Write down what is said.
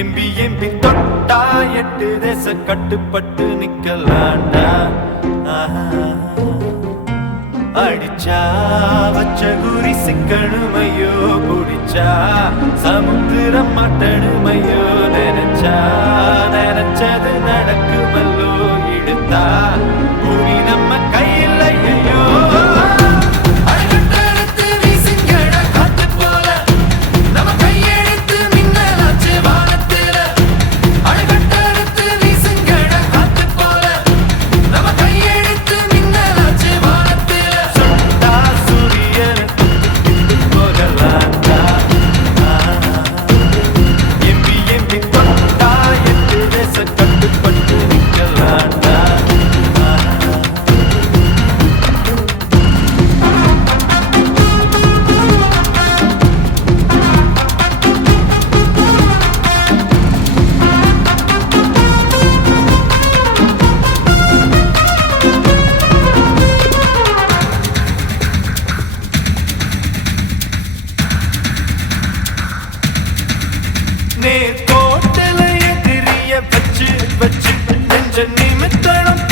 MP MP தொட்டா 8 தேச கட்டுப்பட்டு நிக்கலாண்டா. அடிச்சா வச்ச குறி சிக்கணுமையோ, குடிச்சா சமுத்திரம் மாட்டணுமையோ, நினைச்சது நடக்குமல்லோ, இழுத்தா பூமி நம்ம கையில் ஐயோ. கோட்டல எதிரிய வச்சு வச்சு நெஞ்ச நிமித்தம்